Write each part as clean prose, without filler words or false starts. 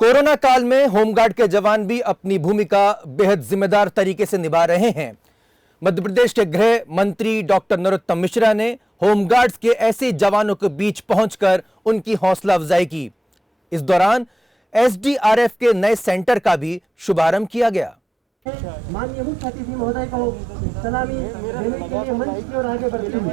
Corona काल में home guard के जवान भी अपनी भूमिका बेहद जिम्मेदार तरीके से निभा रहे हैं। मध्य प्रदेश के गृह मंत्री डॉक्टर नरोत्तम मिश्रा ने होमगार्ड्स के ऐसे जवानों के बीच पहुंचकर उनकी हौसला अफजाई की। इस दौरान एसडीआरएफ के नए सेंटर का भी शुभारंभ किया गया। माननीय मुख्य अतिथि महोदय को सलामी देने के लिए मंच की ओर आगे बढ़ते हुए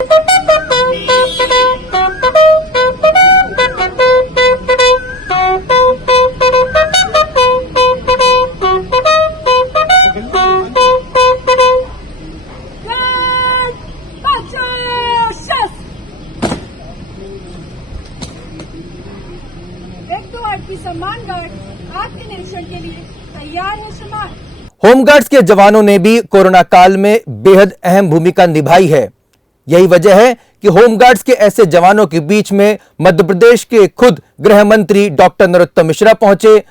की सम्मान गार्ड आपके निरीक्षण के लिए तैयार है शुमार। होमगार्ड्स के जवानों ने भी कोरोना काल में बेहद अहम भूमिका निभाई है। यही वजह है कि होमगार्ड्स के ऐसे जवानों के बीच में मध्य प्रदेश के खुद गृह मंत्री डॉक्टर नरोत्तम मिश्रा पहुंचे,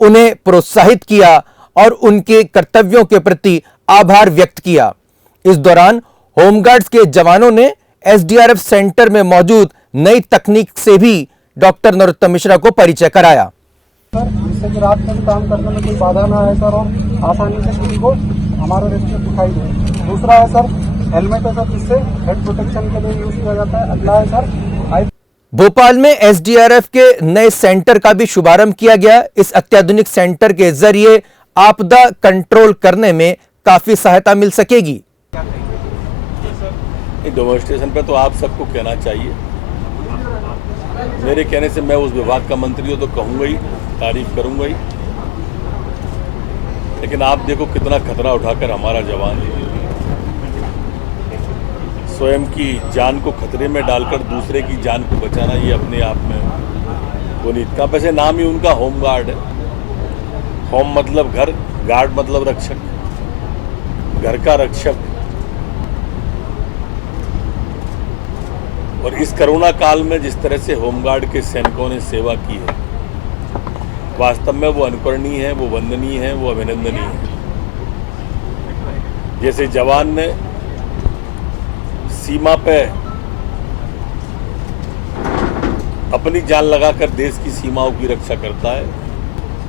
उन्हें प्रोत्साहित किया और उनके कर्तव्यों के प्रति आभार व्यक्त किया। इस दौरान होमगार्ड्स के जवानों ने एसडीआरएफ सेंटर में मौजूद नई तकनीक से भी डॉक्टर नरोत्तम मिश्रा को परिचय कराया। सर, जिससे कि रात में काम करने में कोई बाधा ना आए सर, और आसानी से किसी को हमारा रिश्ते दिखाई दे। दूसरा है सर हेलमेट है सर, जिससे हेड प्रोटेक्शन के लिए यूज किया जाता है। अगला है सर भोपाल में एसडीआरएफ के नए सेंटर का भी शुभारंभ किया गया। इस अत्याधुनिक सेंटर के जरिए आपदा कंट्रोल करने में काफी सहायता मिल सकेगी। डेमोन्स्ट्रेशन पे तो आप सबको कहना चाहिए, मेरे कहने से मैं उस विभाग का मंत्री हूं तो कहूंगा ही, तारीफ करूंगा ही। लेकिन आप देखो कितना खतरा उठाकर हमारा जवान स्वयं की जान को खतरे में डालकर दूसरे की जान को बचाना, ये अपने आप में पुनीत का। वैसे नाम ही उनका होम गार्ड है। होम मतलब घर, गार्ड मतलब रक्षक, घर का रक्षक। और इस कोरोना काल में जिस तरह से होमगार्ड के सैनिकों ने सेवा की है, वास्तव में वो अनुकरणीय है, वो वंदनीय है, वो अभिनंदनीय है। जैसे जवान ने सीमा पे अपनी जान लगाकर देश की सीमाओं की रक्षा करता है,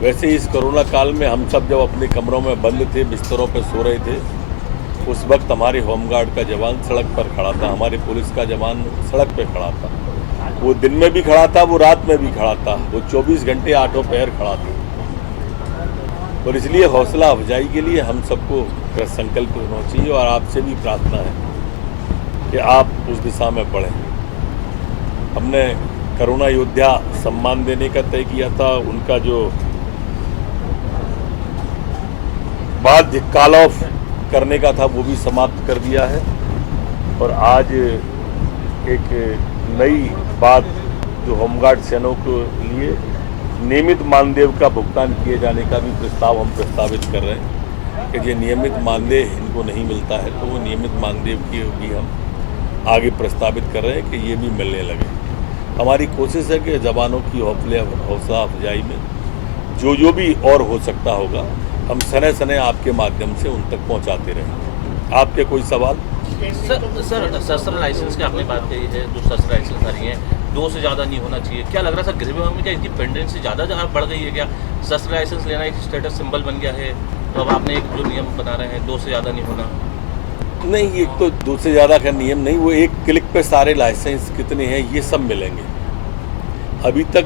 वैसे इस कोरोना काल में हम सब जब अपने कमरों में बंद थे, बिस्तरों पर सो रहे थे, उस वक्त हमारे होमगार्ड का जवान सड़क पर खड़ा था, हमारे पुलिस का जवान सड़क पर खड़ा था। वो दिन में भी खड़ा था, वो रात में भी खड़ा था, वो 24 घंटे आठों पैर खड़ा था। और इसलिए हौसला अफजाई के लिए हम सबको संकल्प होना चाहिए और आपसे भी प्रार्थना है कि आप उस दिशा में बढ़ें। हमने कोरोना योद्धा सम्मान देने का तय किया था, उनका जो बाध्य कॉल ऑफ करने का था वो भी समाप्त कर दिया है। और आज एक नई बात जो होमगार्ड सेनाओं के लिए नियमित मानदेय का भुगतान किए जाने का भी प्रस्ताव हम प्रस्तावित कर रहे हैं कि जो नियमित मानदेय इनको नहीं मिलता है तो वो नियमित मानदेय की भी हम आगे प्रस्तावित कर रहे हैं कि ये भी मिलने लगे। हमारी कोशिश है कि जवानों की हौसला अफजाई में जो भी और हो सकता होगा हम सने सने आपके माध्यम से उन तक पहुंचाते रहें। आपके कोई सवाल? सर शस्त्र लाइसेंस की आपने बात कही है, जो शस्त्र लाइसेंस आ रही हैं 2 से ज़्यादा नहीं होना चाहिए। क्या लग रहा है सर, गृह विभाग में क्या इसकी पेंडेंसी ज़्यादा बढ़ गई है? क्या शस्त्र लाइसेंस लेना एक स्टेटस सिंबल बन गया है, तो अब आपने एक जो नियम बना रहे हैं 2 से ज़्यादा नहीं होना? नहीं, एक तो 2 से ज़्यादा का नियम नहीं, वो एक क्लिक पे सारे लाइसेंस कितने हैं ये सब मिलेंगे। अभी तक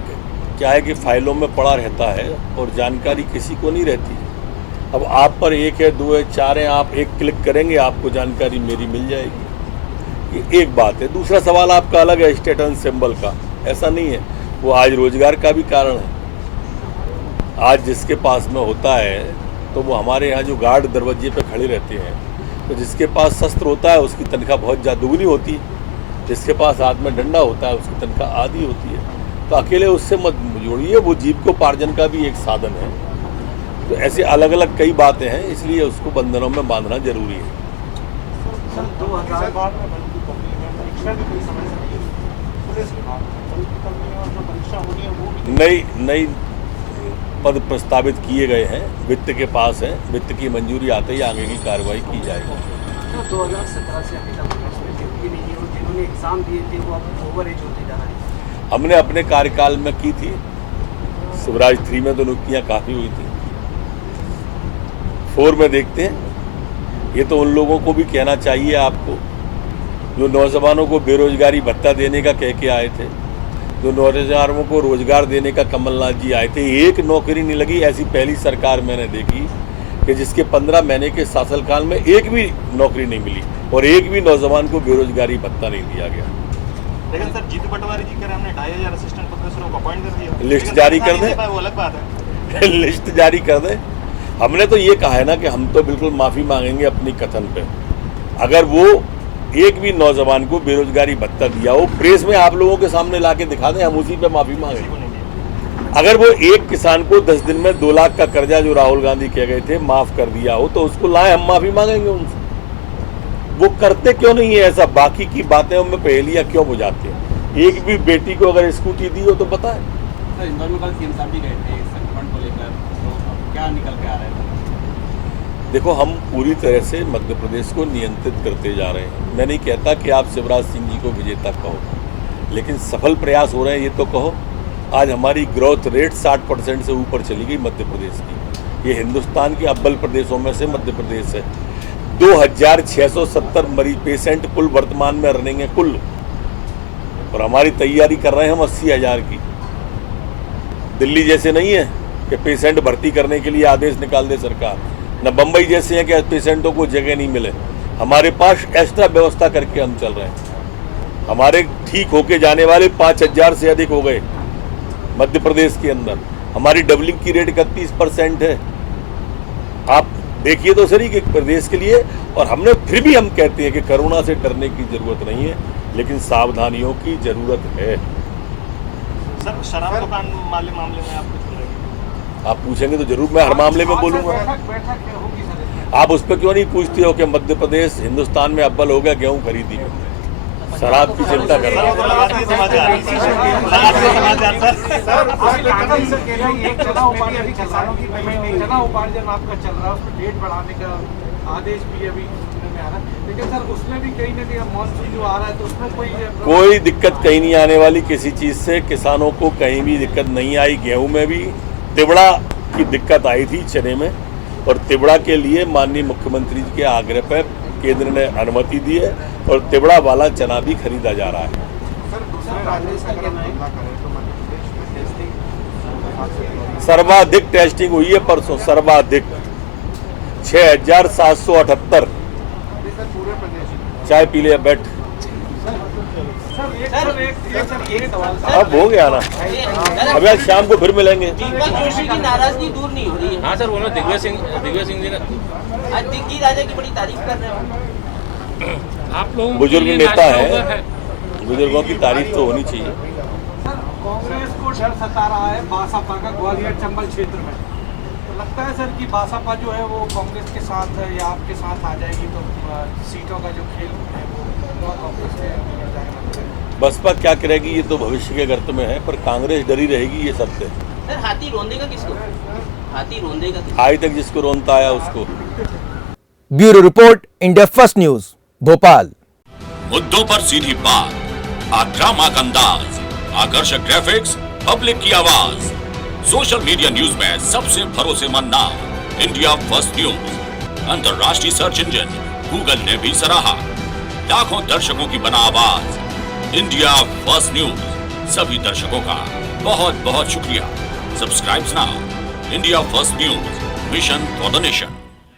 क्या है कि फाइलों में पड़ा रहता है और जानकारी किसी को नहीं रहती। अब आप पर 1 है, 2 है, 4 है, आप एक क्लिक करेंगे आपको जानकारी मेरी मिल जाएगी। ये एक बात है। दूसरा सवाल आपका अलग है स्टेटस सिंबल का, ऐसा नहीं है, वो आज रोजगार का भी कारण है। आज जिसके पास में होता है तो वो हमारे यहाँ जो गार्ड दरवाजे पे खड़े रहते हैं, तो जिसके पास शस्त्र होता है उसकी तनख्वाह बहुत ज़्यादा दुगनी होती है, जिसके पास हाथ में डंडा होता है उसकी तनख्वाह आधी होती है। तो अकेले उससे मत जोड़िए, वो जीविकोपार्जन का भी एक साधन है। तो ऐसे अलग अलग कई बातें हैं, इसलिए उसको बंधनों में बांधना जरूरी है। नई पद प्रस्तावित किए गए हैं, वित्त के पास है, वित्त की मंजूरी आते ही आगे की कार्रवाई की जाएगी। 2017 से अभी तक जिन्होंने एग्जाम दिए थे वो अब ओवर एज होते जा रहे हैं। हमने अपने कार्यकाल में की थी शिवराज 3 में तो नियुक्तियां काफ़ी हुई थी, 4 में देखते हैं। ये तो उन लोगों को भी कहना चाहिए आपको जो नौजवानों को बेरोजगारी भत्ता देने का कह के आए थे, जो नौजवानों को रोजगार देने का कमलनाथ जी आए थे। एक नौकरी नहीं लगी, ऐसी पहली सरकार मैंने देखी कि जिसके 15 महीने के शासनकाल में एक भी नौकरी नहीं मिली और एक भी नौजवान को बेरोजगारी भत्ता नहीं दिया गया। लेकिन सर जीतू पटवारी जी कह रहे हैं हमने 2500 असिस्टेंट प्रोफेसरों को अपॉइंट कर दिया। लिस्ट जारी कर दें, वो अलग बात है। लिस्ट जारी कर दें। हमने तो ये कहा है ना कि हम तो बिल्कुल माफ़ी मांगेंगे अपनी कथन पे। अगर वो एक भी नौजवान को बेरोजगारी भत्ता दिया हो, प्रेस में आप लोगों के सामने ला के दिखा दें, हम उसी पे माफ़ी मांगेंगे। अगर वो एक किसान को 10 दिन में 2 लाख का कर्जा जो राहुल गांधी कह गए थे माफ़ कर दिया हो तो उसको लाए, हम माफ़ी मांगेंगे उनसे। वो करते क्यों नहीं है ऐसा? बाकी की बातें उनमें पहेलियाँ क्यों बुझाते हैं? एक भी बेटी को अगर स्कूटी दी हो तो बताएं। सर इंदौर में कल सीएम साहब भी गए थे संक्रमण को लेकर, तो क्या निकल के आ रहा है? देखो, हम पूरी तरह से मध्य प्रदेश को नियंत्रित करते जा रहे हैं। मैं नहीं कहता कि आप शिवराज सिंह जी को विजेता कहो, लेकिन सफल प्रयास हो रहे हैं ये तो कहो। आज हमारी ग्रोथ रेट 60% से ऊपर चली गई मध्य प्रदेश की। ये हिंदुस्तान के अव्वल प्रदेशों में से मध्य प्रदेश है। 2670 मरीज पेशेंट कुल वर्तमान में रनिंग है कुल, और हमारी तैयारी कर रहे हैं हम 80,000 की। दिल्ली जैसे नहीं है कि पेशेंट भर्ती करने के लिए आदेश निकाल दे सरकार, न बम्बई जैसे हैं कि पेशेंटों को जगह नहीं मिले। हमारे पास एक्स्ट्रा व्यवस्था करके हम चल रहे हैं। हमारे ठीक होके जाने वाले 5000 से अधिक हो गए मध्य प्रदेश के अंदर। हमारी डबलिंग की रेट 31% है। आप देखिए तो सही कि प्रदेश के लिए, और हमने फिर भी हम कहते हैं कि कोरोना से डरने की जरूरत नहीं है, लेकिन सावधानियों की जरूरत है। सर शराब दुकान मामले में आप कुछ बोलेंगे? आप पूछेंगे तो जरूर मैं हर मामले में बोलूंगा। आप उस पर क्यों नहीं पूछते हो कि मध्य प्रदेश हिंदुस्तान में अव्वल हो गया गेहूं खरीदी में? शराब की चिंता कर रहा है। आदेश भी अभी में आ रहा है, लेकिन सर उसमें भी कहीं ना कहीं मॉनसून जो आ रहा है तो उसमें कोई दिक्कत कहीं नहीं आने वाली किसी चीज़ से। किसानों को कहीं भी दिक्कत नहीं आई। गेहूं में भी तिबड़ा की दिक्कत आई थी चने में, और तिबड़ा के लिए माननीय मुख्यमंत्री जी के आग्रह पर केंद्र ने अनुमति दी है और तिबड़ा वाला चना भी खरीदा जा रहा है। सर्वाधिक टेस्टिंग हुई है परसों, सर्वाधिक 6778। चाय पी ले बैठ। अब हो गया ना, अब आज शाम को फिर मिलेंगे। दीपक जोशी की नाराजगी दूर नहीं हो रही है। हाँ सर, उन्होंने दिग्विजय सिंह जी ने आज दिग्गी राजा की बड़ी तारीफ कर रहे हैं। आप लोग बुजुर्ग नेता है, बुजुर्गों की तारीफ तो होनी चाहिए। सर कांग्रेस को डर सता रहा है बासपा का ग्वालियर चंबल क्षेत्र में, तो लगता है सर कि बासपा जो है वो कांग्रेस के साथ है या आपके साथ आ जाएगी तो सीटों का जो खेल है वो कांग्रेस के बढ़ जाएगा। बसपा क्या करेगी ये तो भविष्य के गर्त में है, पर कांग्रेस डरी रहेगी, ये सत्य है। सर हाथी रोंदेगा किसको? हाथी रोंदेगा किसको? आज तक जिसको रोनता आया उसको। Bureau report, India first news, Bhopal. मुद्दों पर सीधी बात, आक्रामक अंदाज, आकर्षक ग्राफिक्स, पब्लिक की आवाज। सोशल मीडिया न्यूज में सबसे भरोसेमंद नाम, इंडिया फर्स्ट न्यूज। अंतर्राष्ट्रीय सर्च इंजन गूगल ने भी सराहा। लाखों दर्शकों की बना आवाज, इंडिया फर्स्ट न्यूज। सभी दर्शकों का बहुत बहुत शुक्रिया। Subscribe now. India first news, mission for the nation.